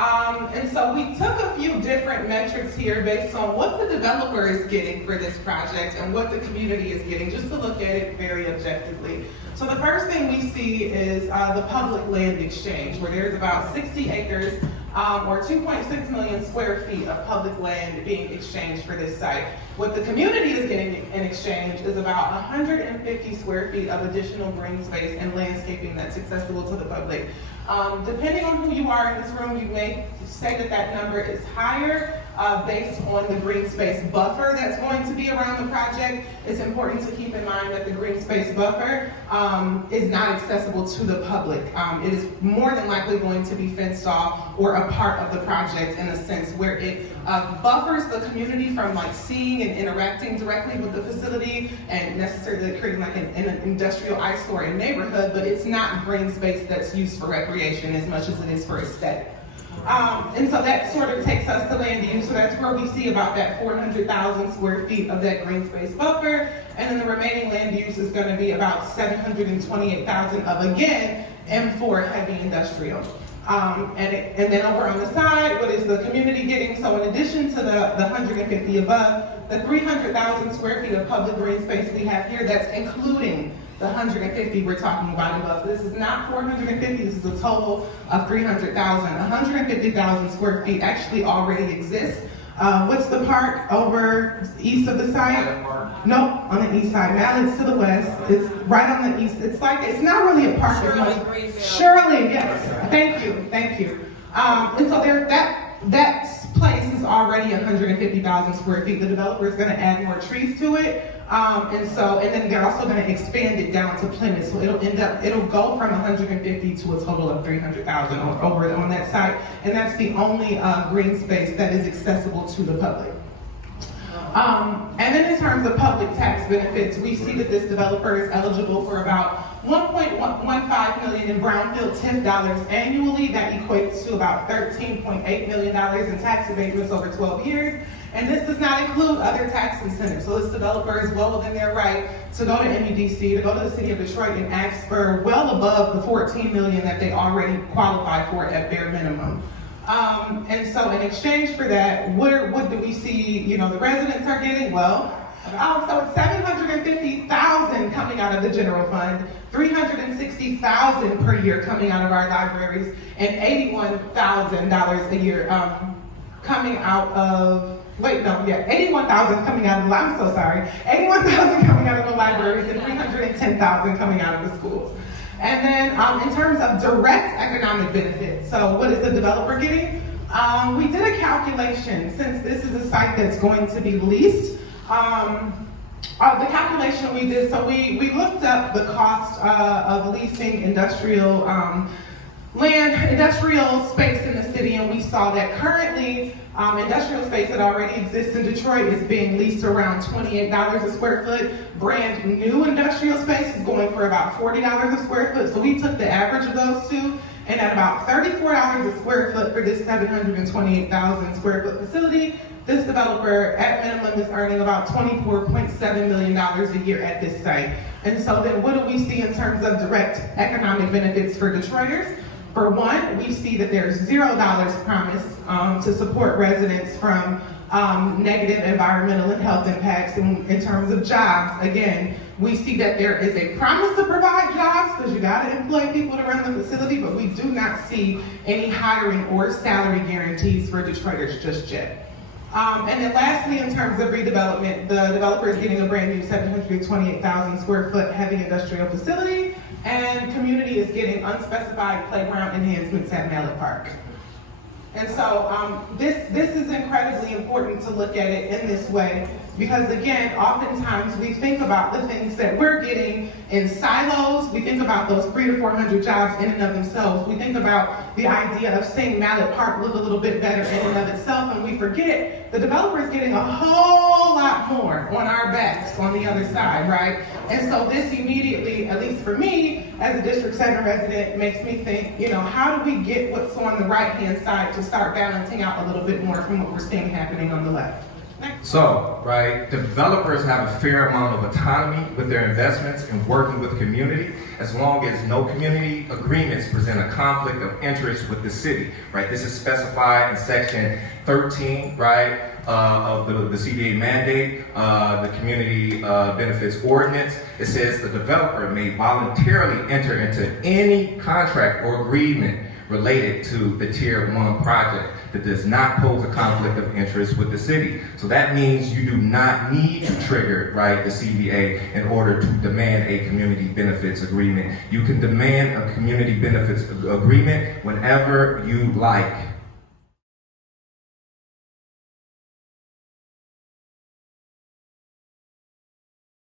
And so we took a few different metrics here based on what the developer is getting for this project and what the community is getting, just to look at it very objectively. So the first thing we see is the public land exchange, where there's about 60 acres or 2.6 million square feet of public land being exchanged for this site. What the community is getting in exchange is about 150 square feet of additional green space and landscaping that's accessible to the public. Depending on who you are in this room, you may say that that number is higher based on the green space buffer that's going to be around the project. It's important to keep in mind that the green space buffer is not accessible to the public. It is more than likely going to be fenced off or a part of the project in a sense where it buffers the community from like seeing and interacting directly with the facility and necessarily creating like an industrial eyesore in neighborhood, but it's not green space that's used for recreation as much as it is for aesthetic. And so that sort of takes us to land use. So that's where we see about that 400,000 square feet of that green space buffer. And then the remaining land use is going to be about 728,000 of, again, M4 heavy industrial. And then over on the side, what is the community getting? So in addition to the 150 above, the 300,000 square feet of public green space we have here, that's including the 150 we're talking about above. So this is not 450, this is a total of 300,000. 150,000 square feet actually already exists. What's the park over east of the site? Nope, on the east side. Mallett's to the west. It's right on the east. It's like, it's not really a park. Shirley, yes. Thank you. And so there, that place is already 150,000 square feet. The developer is going to add more trees to it. And then they're also going to expand it down to Plymouth. So it'll go from 150 to a total of 300,000 over on that site. And that's the only green space that is accessible to the public. And then in terms of public tax benefits, we see that this developer is eligible for about $1.15 million in brownfield TIF dollars annually. That equates to about $13.8 million in tax abatements over 12 years. And this does not include other tax incentives. So this developer is well within their right to go to MEDC, to go to the city of Detroit and ask for well above the $14 million that they already qualify for at bare minimum. And so in exchange for that, what do we see, the residents are getting? Well, so it's $750,000 coming out of the general fund, $360,000 per year coming out of our libraries, and $81,000 a year coming out of, $81,000 coming out of the, I'm so sorry, $81,000 coming out of the libraries and $310,000 coming out of the schools. And then in terms of direct economic benefits, so what is the developer getting? We did a calculation, since this is a site that's going to be leased. The calculation we did, so we looked up the cost of leasing industrial industrial space in the city, and we saw that currently industrial space that already exists in Detroit is being leased around $28 a square foot. Brand new industrial space is going for about $40 a square foot. So we took the average of those two, and at about $34 a square foot for this 728,000 square foot facility, this developer at minimum is earning about $24.7 million a year at this site. And so then what do we see in terms of direct economic benefits for Detroiters? For one, we see that there's $0 promised to support residents from negative environmental and health impacts in terms of jobs. Again, we see that there is a promise to provide jobs because you gotta employ people to run the facility, but we do not see any hiring or salary guarantees for Detroiters just yet. And then lastly, in terms of redevelopment, the developer is getting a brand new 728,000 square foot heavy industrial facility, and community is getting unspecified playground enhancements at Mallet Park. And so this is incredibly important to look at it in this way, because again, oftentimes we think about the things that we're getting in silos. We think about those 300 to 400 jobs in and of themselves. We think about the idea of seeing Mallet Park look a little bit better in and of itself, and we forget the developer is getting a whole lot more on our backs on the other side, right? And so this immediately, at least for me, as a District 7 resident, makes me think, how do we get what's on the right-hand side to start balancing out a little bit more from what we're seeing happening on the left? So, right, developers have a fair amount of autonomy with their investments and working with community, as long as no community agreements present a conflict of interest with the city, right? This is specified in section 13, right, of the CBA mandate, the community benefits ordinance. It says the developer may voluntarily enter into any contract or agreement related to the Tier 1 project that does not pose a conflict of interest with the city. So that means you do not need to trigger, right, the CBA in order to demand a community benefits agreement. You can demand a community benefits agreement whenever you like.